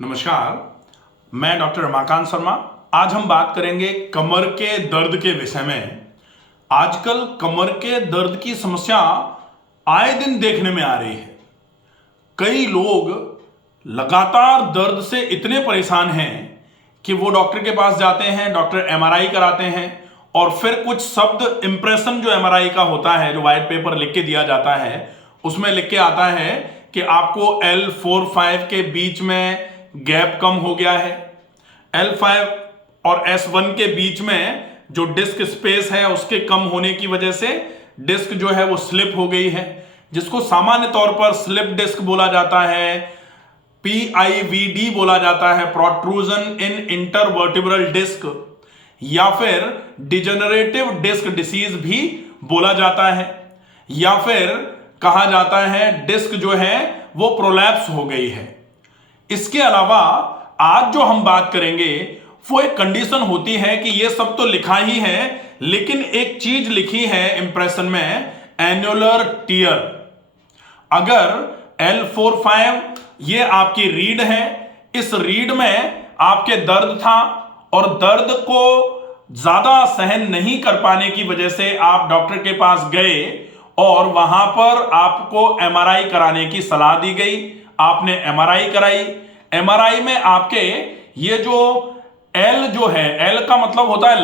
नमस्कार, मैं डॉक्टर रमाकांत शर्मा। आज हम बात करेंगे कमर के दर्द के विषय में। आजकल कमर के दर्द की समस्या आए दिन देखने में आ रही है। कई लोग लगातार दर्द से इतने परेशान हैं कि वो डॉक्टर के पास जाते हैं, डॉक्टर एमआरआई कराते हैं और फिर कुछ शब्द इंप्रेशन जो एमआरआई का होता है, जो व्हाइट पेपर लिख के दिया जाता है, उसमें लिख के आता है कि आपको L4-5 के बीच में गैप कम हो गया है, L5 और S1 के बीच में जो डिस्क स्पेस है उसके कम होने की वजह से डिस्क जो है वो स्लिप हो गई है, जिसको सामान्य तौर पर स्लिप डिस्क बोला जाता है, PIVD बोला जाता है, प्रोट्रूजन इन इंटरवर्टिब्रल डिस्क, या फिर डिजेनरेटिव डिस्क डिसीज भी बोला जाता है, या फिर कहा जाता है डिस्क जो है वो प्रोलैप्स हो गई है। इसके अलावा आज जो हम बात करेंगे वो एक कंडीशन होती है कि ये सब तो लिखा ही है, लेकिन एक चीज लिखी है इंप्रेशन में, एन्युलर टियर। अगर L4-5 ये आपकी रीड है, इस रीड में आपके दर्द था और दर्द को ज्यादा सहन नहीं कर पाने की वजह से आप डॉक्टर के पास गए और वहां पर आपको एमआरआई कराने की सलाह दी गई। आपने एमआरआई कराई। एमआरआई में आपके ये जो एल जो है, एल का मतलब होता है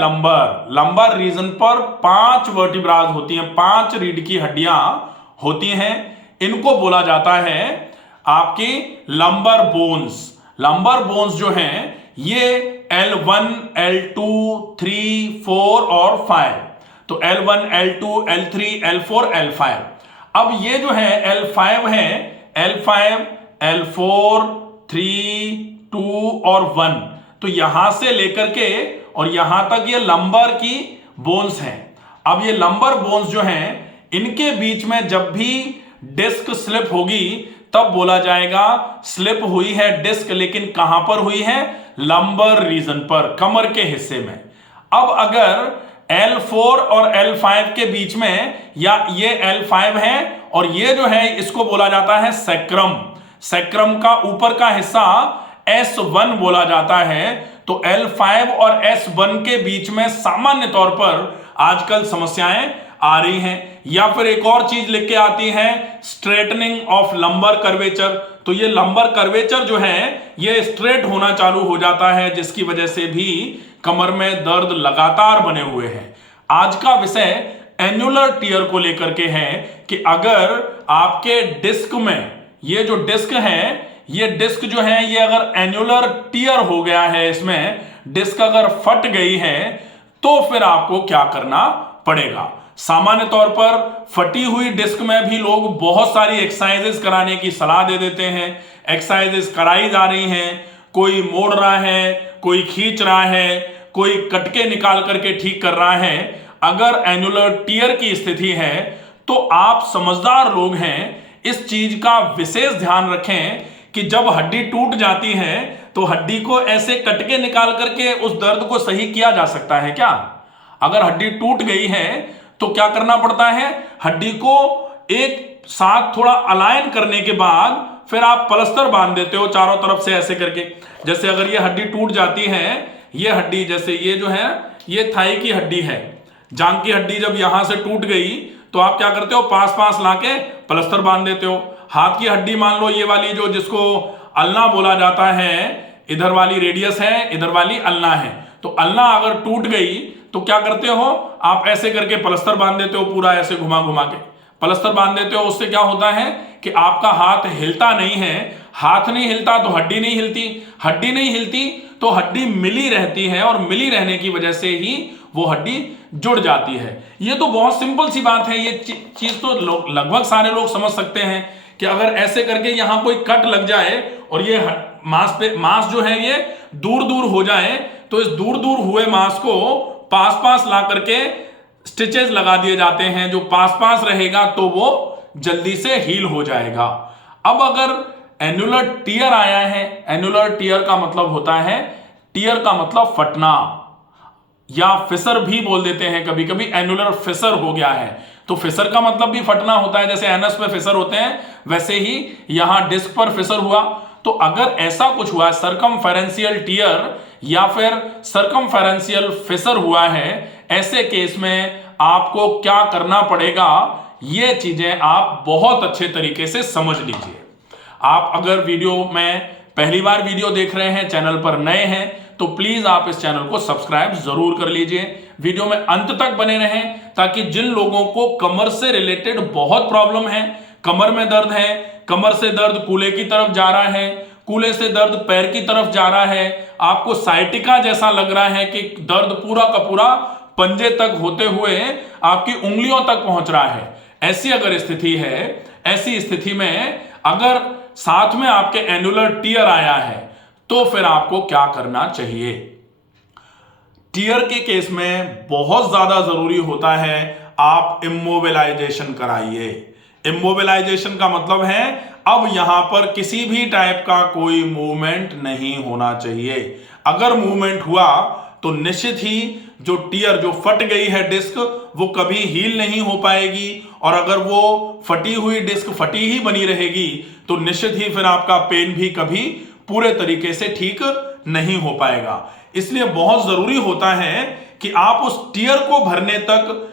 लंबर रीजन पर 5 वर्टिब्राज होती हैं, 5 रीढ़ की हड्डियां होती हैं। इनको बोला जाता है आपकी लंबर बोन्स। लंबर बोन्स जो हैं ये L1, L2, 3, 4 और 5, तो L1, L2, L3, L4, L5। अब ये जो है L5 है, L5, L4, 3, 2 और 1, तो यहां से लेकर के और यहां तक ये लंबर की बोन्स हैं। अब ये लंबर बोन्स जो हैं इनके बीच में जब भी डिस्क स्लिप होगी तब बोला जाएगा स्लिप हुई है डिस्क, लेकिन कहां पर हुई है? लंबर रीजन पर, कमर के हिस्से में। अब अगर L4 और L5 के बीच में, या ये L5 है और ये जो है इसको बोला जाता है सैक्रम। सैक्रम का ऊपर का हिस्सा S1 बोला जाता है। तो L5 और S1 के बीच में सामान्य तौर पर आजकल समस्याएं आ रही हैं। या फिर एक और चीज लिख के आती है, स्ट्रेटनिंग ऑफ लंबर कर्वेचर। तो ये लंबर कर्वेचर जो है ये स्ट्रेट होना चालू हो जाता है, जिसकी वजह से भी कमर में दर्द लगातार बने हुए हैं। आज का विषय एन्युलर टियर को लेकर के है कि अगर आपके डिस्क में ये जो डिस्क है, ये डिस्क जो है ये अगर एन्युलर टियर हो गया है, इसमें डिस्क अगर फट गई है तो फिर आपको क्या करना पड़ेगा। सामान्य तौर पर फटी हुई डिस्क में भी लोग बहुत सारी एक्सरसाइजेस कराने की सलाह दे देते हैं। एक्सरसाइजेस कराई जा रही हैं, कोई मोड़ रहा है, कोई खींच रहा है, कोई कटके निकाल करके ठीक कर रहा है। अगर एन्युलर टियर की स्थिति है तो आप समझदार लोग हैं, इस चीज का विशेष ध्यान रखें कि जब हड्डी टूट जाती है तो हड्डी को ऐसे कटके निकाल करके उस दर्द को सही किया जा सकता है क्या? अगर हड्डी टूट गई है तो क्या करना पड़ता है? हड्डी को एक साथ थोड़ा अलाइन करने के बाद फिर आप प्लास्टर बांध देते हो चारों तरफ से ऐसे करके। जैसे अगर ये हड्डी टूट जाती है, ये हड्डी जैसे ये जो है ये थाई की हड्डी है, जांघ की हड्डी जब यहां से टूट गई तो आप क्या करते हो? पास लाके प्लास्टर बांध देते हो। हाथ की हड्डी मान लो ये वाली जो जिसको अल्ना बोला जाता है, इधर वाली रेडियस है, इधर वाली अल्ना है, तो अल्ना अगर टूट गई तो क्या करते हो? आप ऐसे करके प्लास्टर बांध देते हो, पूरा ऐसे घुमा घुमा के प्लास्टर बांध देते हो। उससे क्या होता है कि आपका हाथ हिलता नहीं है। हाथ नहीं हिलता तो हड्डी नहीं हिलती, हड्डी नहीं हिलती तो हड्डी मिली रहती है, और मिली रहने की वजह से ही वो हड्डी जुड़ जाती है। ये तो बहुत सिंपल सी बात है, ये चीज तो लगभग सारे लोग समझ सकते हैं कि अगर ऐसे करके यहां कोई कट लग जाए और ये मांस जो है ये दूर दूर हो जाए, तो इस दूर दूर हुए मांस को पास ला करके स्टिचेस लगा दिए जाते हैं। जो पास रहेगा तो वो जल्दी से हील हो जाएगा। अब अगर एन्युलर टियर आया है, एन्युलर टियर का मतलब होता है, टियर का मतलब फटना, या फिसर भी बोल देते हैं कभी कभी, एन्युलर फिसर हो गया है। तो फिसर का मतलब भी फटना होता है, जैसे एनस में फिसर होते हैं वैसे ही यहां डिस्क पर फिसर हुआ। तो अगर ऐसा कुछ हुआ है, सर्कमफेरेंशियल टियर या फिर सर्कमफेरेंशियल फिशर हुआ है, ऐसे केस में आपको क्या करना पड़ेगा, ये चीजें आप बहुत अच्छे तरीके से समझ लीजिए। आप अगर वीडियो में पहली बार वीडियो देख रहे हैं, चैनल पर नए हैं, तो प्लीज आप इस चैनल को सब्सक्राइब जरूर कर लीजिए। वीडियो में अंत तक बने रहें ताकि जिन लोगों को कमर से रिलेटेड बहुत प्रॉब्लम है, कमर में दर्द है, कमर से दर्द कूल्हे की तरफ जा रहा है, कूल्हे से दर्द पैर की तरफ जा रहा है, आपको साइटिका जैसा लग रहा है कि दर्द पूरा का पूरा पंजे तक होते हुए आपकी उंगलियों तक पहुंच रहा है, ऐसी अगर स्थिति है, ऐसी स्थिति में अगर साथ में आपके एनुलर टियर आया है तो फिर आपको क्या करना चाहिए। टियर के केस में बहुत ज्यादा जरूरी होता है आप इमोबिलाइजेशन कराइए। इमोबिलाइजेशन का मतलब है अब यहां पर किसी भी टाइप का कोई मूवमेंट नहीं होना चाहिए। अगर मूवमेंट हुआ तो निश्चित ही जो टियर जो फट गई है डिस्क, वो कभी हील नहीं हो पाएगी, और अगर वो फटी हुई डिस्क फटी ही बनी रहेगी तो निश्चित ही फिर आपका पेन भी कभी पूरे तरीके से ठीक नहीं हो पाएगा। इसलिए बहुत जरूरी होता है कि आप उस टियर को भरने तक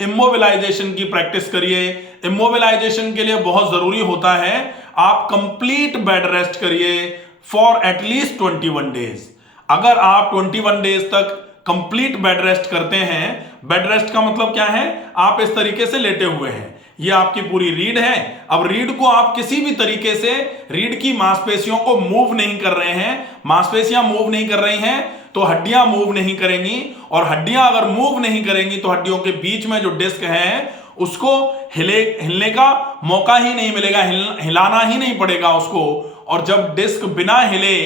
इमोबिलाइजेशन की प्रैक्टिस करिए। इमोबिलाइजेशन के लिए बहुत जरूरी होता है आप कंप्लीट बेड रेस्ट करिए फॉर एटलीस्ट 21 डेज। अगर आप 21 डेज तक कंप्लीट बेड रेस्ट करते हैं, बेड रेस्ट का मतलब क्या है, आप इस तरीके से लेटे हुए हैं, ये आपकी पूरी रीढ़ है। अब रीढ़ को आप किसी भी तरीके से रीढ़ की मांसपेशियों को मूव नहीं कर रहे हैं, मांसपेशियां मूव नहीं कर रही हैं तो हड्डियां मूव नहीं करेंगी, और हड्डियां अगर मूव नहीं करेंगी तो हड्डियों के बीच में जो डिस्क है उसको हिलने का मौका ही नहीं मिलेगा, हिलाना ही नहीं पड़ेगा उसको। और जब डिस्क बिना हिले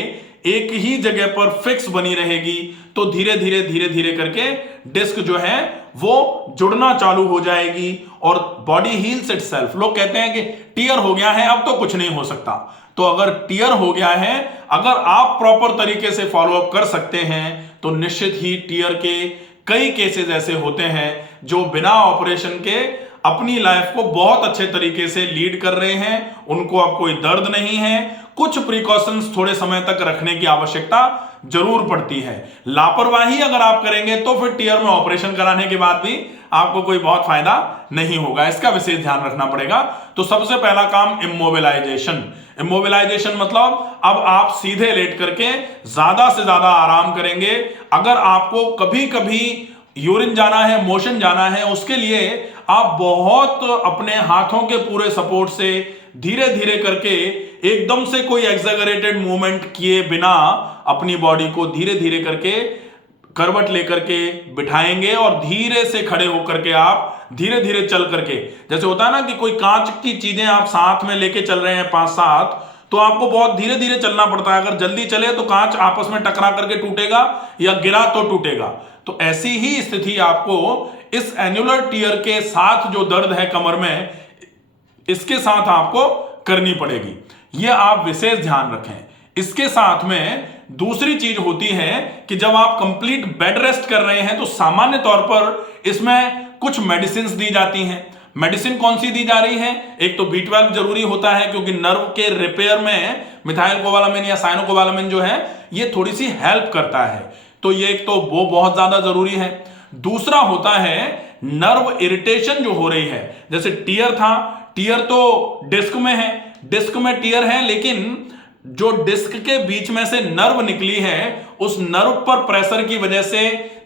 एक ही जगह पर फिक्स बनी रहेगी तो धीरे धीरे करके डिस्क जो है वो जुड़ना चालू हो जाएगी और बॉडी हील्स इटसेल्फ। लोग कहते हैं कि टियर हो गया है अब तो कुछ नहीं हो सकता, तो अगर टियर हो गया है, अगर आप प्रॉपर तरीके से फॉलो अप कर सकते हैं तो निश्चित ही टियर के कई केसेस ऐसे होते हैं जो बिना ऑपरेशन के अपनी लाइफ को बहुत अच्छे तरीके से लीड कर रहे हैं, उनको अब कोई दर्द नहीं है। कुछ प्रिकॉशंस थोड़े समय तक रखने की आवश्यकता जरूर पड़ती है। लापरवाही अगर आप करेंगे तो फिर टियर में ऑपरेशन कराने के बाद भी आपको कोई बहुत फायदा नहीं होगा, इसका विशेष ध्यान रखना पड़ेगा। तो सबसे पहला काम इमोबिलाइजेशन। इमोबिलाइजेशन मतलब अब आप सीधे लेट करके ज्यादा से ज्यादा आराम करेंगे। अगर आपको कभी कभी यूरिन जाना है, मोशन जाना है, उसके लिए आप बहुत अपने हाथों के पूरे सपोर्ट से धीरे धीरे करके एकदम से कोई एक्सैगरेटेड मूवमेंट किए बिना अपनी बॉडी को धीरे धीरे करके करवट लेकर के बिठाएंगे और धीरे से खड़े होकर के आप धीरे धीरे चल करके, जैसे होता है ना कि कोई कांच की चीजें आप साथ में लेके चल रहे हैं 5-7, तो आपको बहुत धीरे धीरे चलना पड़ता है। अगर जल्दी चले तो कांच आपस में टकरा करके टूटेगा या गिरा तो टूटेगा। तो ऐसी ही स्थिति आपको इस एन्युलर टियर के साथ जो दर्द है कमर में, इसके साथ आपको करनी पड़ेगी, ये आप विशेष ध्यान रखें। इसके साथ में दूसरी चीज होती है कि जब आप कंप्लीट बेड रेस्ट कर रहे हैं तो सामान्य तौर पर इसमें कुछ मेडिसिन दी जाती हैं। मेडिसिन कौन सी दी जा रही है, एक तो B12 जरूरी होता है क्योंकि नर्व के रिपेयर में मिथाइल कोबालामिन या साइनोकोबालामिन जो है ये थोड़ी सी हेल्प करता है, तो ये एक तो वो बहुत ज्यादा जरूरी है। दूसरा होता है नर्व इरिटेशन जो हो रही है, जैसे टियर था, टियर तो डिस्क में है, डिस्क में टियर है, लेकिन जो डिस्क के बीच में से नर्व निकली है उस नर्व पर प्रेशर की वजह से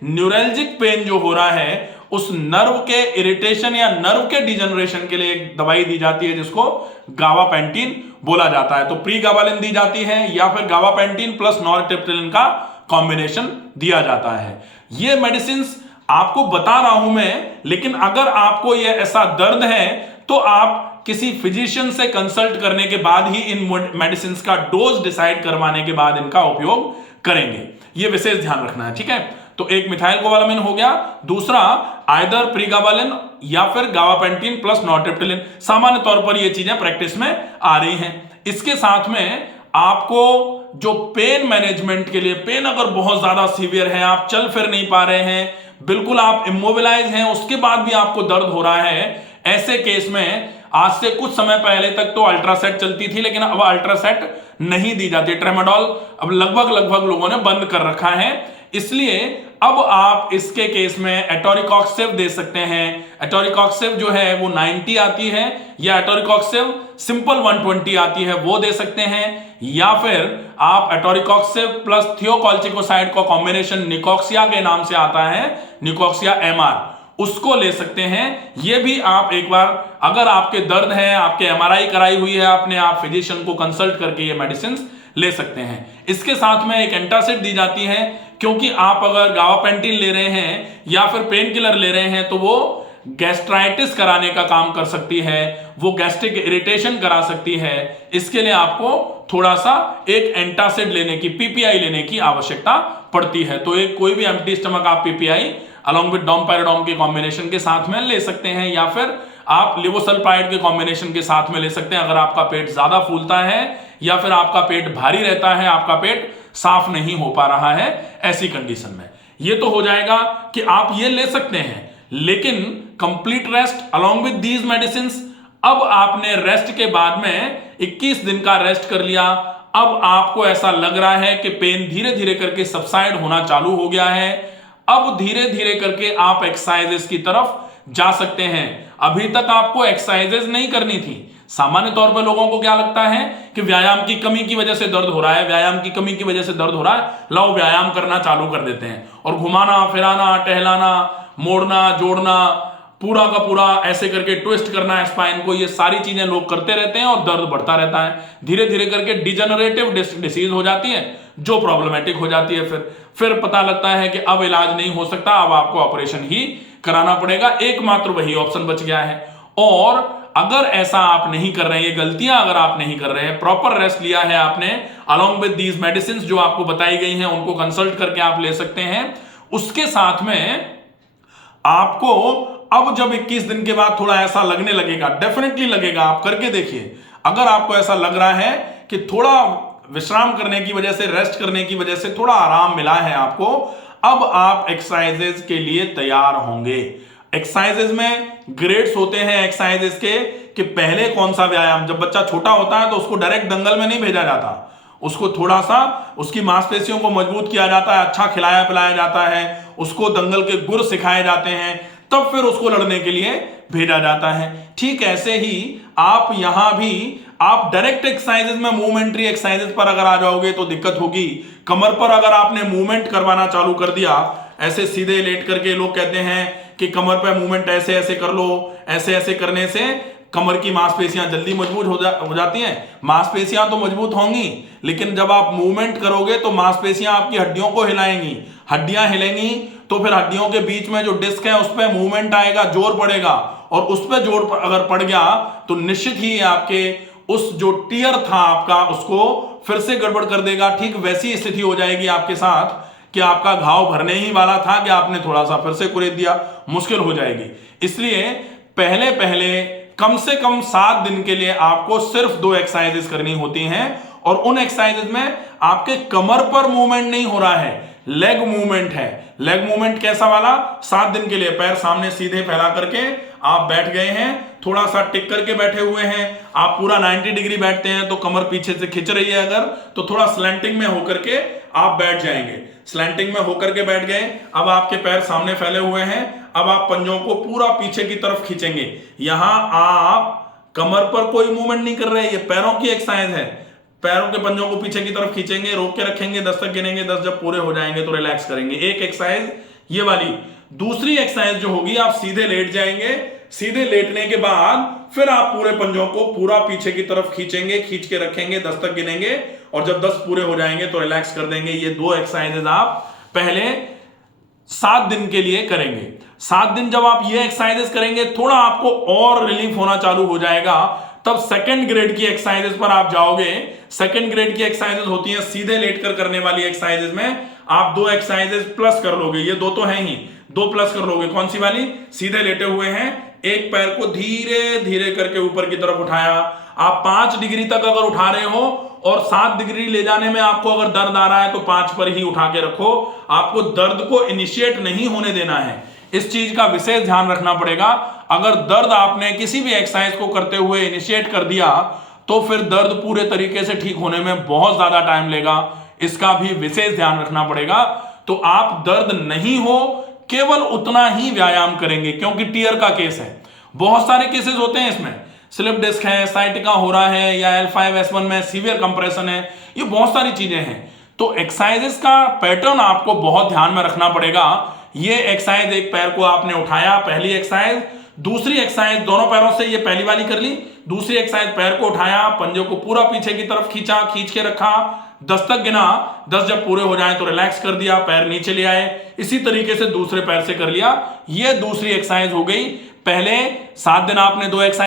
न्यूरल्जिक पेन जो हो रहा है, उस नर्व के इरिटेशन या नर्व के डिजनरेशन के लिए एक दवाई दी जाती है जिसको गाबापेंटिन बोला जाता है। तो प्रीगाबालिन दी जाती है या फिर गाबापेंटिन प्लस नॉरटेप्टिलिन का कॉम्बिनेशन दिया जाता है। ये मेडिसिन आपको बता रहा हूं मैं, लेकिन अगर आपको ये ऐसा दर्द है तो आप किसी फिजिशियन से कंसल्ट करने के बाद ही इन मेडिसिन का डोज डिसाइड करवाने के बाद इनका उपयोग करेंगे, ये विशेष ध्यान रखना है, ठीक है। तो एक मिथाइल कोबालामिन हो गया, दूसरा आइदर प्रीगाबालिन या फिर गाबापेंटिन प्लस नॉरटेप्टिलिन। सामान्य तौर पर ये चीजें प्रैक्टिस में आ रही हैं। इसके साथ में आपको जो पेन मैनेजमेंट के लिए, पेन अगर बहुत ज्यादा सीवियर है, आप चल फिर नहीं पा रहे हैं, बिल्कुल आप इमोबिलाइज हैं, उसके बाद भी आपको दर्द हो रहा है, ऐसे केस में आज से कुछ समय पहले तक तो अल्ट्रासेट चलती थी, लेकिन अब अल्ट्रासेट नहीं दी जाती। ट्रेमाडोल अब लगभग लोगों ने बंद कर रखा है, इसलिए अब आप इसके केस में एटोरिकॉक्सिब दे सकते हैं। एटोरिकॉक्सिब जो है वो 90 आती है, या एटोरिकॉक्सिब सिंपल 120 आती है, वो दे सकते हैं। या फिर आप एटोरिकॉक्सिब प्लस थियोकॉल्चिकोसाइड का कॉम्बिनेशन निकोक्सिया के नाम से आता है, निकोक्सिया MR, उसको ले सकते हैं। ये भी आप एक बार, अगर आपके दर्द है, आपके MRI कराई हुई है आपने, आप फिजिशियन को कंसल्ट करके ये मेडिसिन ले सकते हैं। इसके साथ में एक एंटासिड दी जाती है, क्योंकि आप अगर गाबापेंटिन ले रहे हैं या फिर पेन किलर ले रहे हैं तो वो गैस्ट्राइटिस कराने का काम कर सकती है, वो गैस्ट्रिक इरिटेशन करा सकती है। इसके लिए आपको थोड़ा सा एक एंटासिड लेने की, PPI लेने की आवश्यकता पड़ती है। तो एक कोई भी एम्प्टी स्टमक आप PPI अलॉन्ग विद डोमपेराडोम के कॉम्बिनेशन के साथ में ले सकते हैं, या फिर आप लिवोसल्पाइड के कॉम्बिनेशन के साथ में ले सकते हैं अगर आपका पेट ज्यादा फूलता है या फिर आपका पेट भारी रहता है, आपका पेट साफ नहीं हो पा रहा है। ऐसी कंडीशन में ये तो हो जाएगा कि आप ये ले सकते हैं, लेकिन complete rest along with these medicine. अब आपने रेस्ट के बाद में 21 दिन का रेस्ट कर लिया, अब आपको ऐसा लग रहा है कि पेन धीरे धीरे करके सबसाइड होना चालू हो गया है। अब धीरे धीरे करके आप एक्सरसाइजेस की तरफ जा सकते हैं। अभी तक आपको एक्सरसाइजेस नहीं करनी थी। सामान्य तौर पर लोगों को क्या लगता है कि व्यायाम की कमी की वजह से दर्द हो रहा है, व्यायाम की कमी की वजह से दर्द हो रहा है, लाओ व्यायाम करना चालू कर देते हैं, और घुमाना फिराना, टहलाना, मोड़ना जोड़ना, पूरा का पूरा ऐसे करके ट्विस्ट करना स्पाइन को, ये सारी चीजें लोग करते रहते हैं और दर्द बढ़ता रहता है। धीरे धीरे करके डिजेनरेटिव डिसीज हो जाती है, जो प्रॉब्लमेटिक हो जाती है। फिर पता लगता है कि अब इलाज नहीं हो सकता, अब आपको ऑपरेशन ही कराना पड़ेगा। एकमात्र वही ऑप्शन बच गया है। और अगर ऐसा आप नहीं कर रहे हैं, ये गलतियां अगर आप नहीं कर रहे हैं, प्रॉपर रेस्ट लिया है आपने, अलॉन्ग विद दीज मेडिसिन जो आपको बताई गई हैं उनको कंसल्ट करके आप ले सकते हैं। उसके साथ में आपको अब जब 21 दिन के बाद थोड़ा ऐसा लगने लगेगा, डेफिनेटली लगेगा, आप करके देखिए। अगर आपको ऐसा लग रहा है कि थोड़ा विश्राम करने की वजह से, रेस्ट करने की वजह से थोड़ा आराम मिला है आपको, अब आप एक्सरसाइजेज के लिए तैयार होंगे। एक्सरसाइजेज में ग्रेड्स होते हैं एक्सरसाइजेज के, कि पहले कौन सा व्यायाम, जब बच्चा छोटा होता है तो उसको डायरेक्ट दंगल में नहीं भेजा जाता, उसको थोड़ा सा उसकी मांसपेशियों को मजबूत किया जाता है, अच्छा खिलाया पिलाया जाता है, उसको दंगल के गुर सिखाए जाते हैं, तब फिर उसको लड़ने के लिए भेजा जाता है। ठीक ऐसे ही आप यहां भी आप डायरेक्ट एक्सरसाइजेज में, मूवमेंट्री एक्सरसाइजेज पर अगर आ जाओगे तो दिक्कत होगी। कमर पर अगर आपने मूवमेंट करवाना चालू कर दिया, ऐसे सीधे लेट करके, लोग कहते हैं कि कमर पर मूवमेंट ऐसे ऐसे कर लो, ऐसे ऐसे करने से कमर की मांसपेशियां जल्दी मजबूत हो जाती हैं। मांसपेशियां तो मजबूत होंगी, लेकिन जब आप मूवमेंट करोगे तो मांसपेशियां आपकी हड्डियों को हिलाएंगी, हड्डियां हिलेंगी तो फिर हड्डियों के बीच में जो डिस्क है उस पर मूवमेंट आएगा, जोर पड़ेगा, और उस पर जोर अगर पड़ गया तो निश्चित ही आपके उस जो टियर था आपका, उसको फिर से गड़बड़ कर देगा। ठीक वैसी स्थिति हो जाएगी आपके साथ कि आपका घाव भरने ही वाला था कि आपने थोड़ा सा फिर से कुरेद दिया, मुश्किल हो जाएगी। इसलिए पहले पहले कम से कम 7 दिन के लिए आपको सिर्फ 2 एक्सरसाइजेस करनी होती हैं, और उन एक्सरसाइजेस में आपके कमर पर मूवमेंट नहीं हो रहा है, लेग मूवमेंट है। लेग मूवमेंट कैसा वाला? 7 दिन के लिए पैर सामने सीधे फैला करके आप बैठ गए हैं, थोड़ा सा टिक करके बैठे हुए हैं। आप पूरा 90 डिग्री बैठते हैं तो कमर पीछे से खिंच रही है अगर, तो थोड़ा स्लैंटिंग में होकर के आप बैठ जाएंगे। स्लैंटिंग में होकर के बैठ गए, अब आपके पैर सामने फैले हुए हैं, अब आप पंजों को पूरा पीछे की तरफ खींचेंगे। यहां आप कमर पर कोई मूवमेंट नहीं कर रहे, ये पैरों की एक्सरसाइज है। पैरों के पंजों को पीछे की तरफ खींचेंगे, रोक के रखेंगे, 10 तक गिनेंगे, 10 जब पूरे हो जाएंगे तो रिलैक्स करेंगे। एक एक्सरसाइज ये वाली। दूसरी एक्सरसाइज जो होगी, आप सीधे लेट जाएंगे, सीधे लेटने के बाद फिर आप पूरे पंजों को पूरा पीछे की तरफ खींचेंगे, खींच के रखेंगे, 10 तक गिनेंगे, और जब 10 पूरे हो जाएंगे तो रिलैक्स कर देंगे। ये 2 एक्सरसाइजेज आप पहले 7 दिन के लिए करेंगे। 7 दिन जब आप ये एक्सरसाइजेस करेंगे, थोड़ा आपको और रिलीफ होना चालू हो जाएगा, तब सेकंड ग्रेड की एक्सरसाइजेस पर आप जाओगे। सेकंड ग्रेड की एक्सरसाइजेस होती हैं सीधे लेटकर करने वाली एक्सरसाइजेस में आप 2 एक्सरसाइजेस प्लस कर लोगे। ये 2 तो हैं ही, 2 प्लस कर लोगे। कौन सी वाली? सीधे लेटे हुए हैं, एक पैर को धीरे धीरे करके ऊपर की तरफ उठाया। आप 5 डिग्री तक अगर उठा रहे हो और 7 डिग्री ले जाने में आपको अगर दर्द आ रहा है तो 5 पर ही उठा के रखो। आपको दर्द को इनिशिएट नहीं होने देना है, इस चीज का विशेष ध्यान रखना पड़ेगा। अगर दर्द आपने किसी भी एक्सरसाइज को करते हुए इनिशिएट कर दिया तो फिर दर्द पूरे तरीके से ठीक होने में बहुत ज्यादा टाइम लेगा, इसका भी विशेष ध्यान रखना पड़ेगा। तो आप दर्द नहीं हो केवल उतना ही व्यायाम करेंगे, क्योंकि टीयर का केस है, बहुत सारे केसेस होते हैं इसमें, स्लिप डिस्क है, साइटिका हो रहा है, या L5S1 में सीवियर कंप्रेशन है, ये बहुत सारी चीजें हैं। तो एक्सरसाइजेस का पैटर्न आपको बहुत ध्यान में रखना पड़ेगा। ये एक्सरसाइज, एक पैर को आपने उठाया, पहली एक्सरसाइज, दूसरी एक्सरसाइज दोनों पैरों से, ये पहली वाली कर ली, दूसरी एक्सरसाइज पैर को उठाया, पंजे को पूरा पीछे की तरफ खींचा, खींच के रखा, 10 तक गिना, 10 जब पूरे हो जाए तो रिलैक्स कर दिया, पैर नीचे ले आए, इसी तरीके से दूसरे पैर से कर लिया। ये दूसरी एक्सरसाइज हो गई। पहले 7 दिन आपने 2 एक्सरसाइज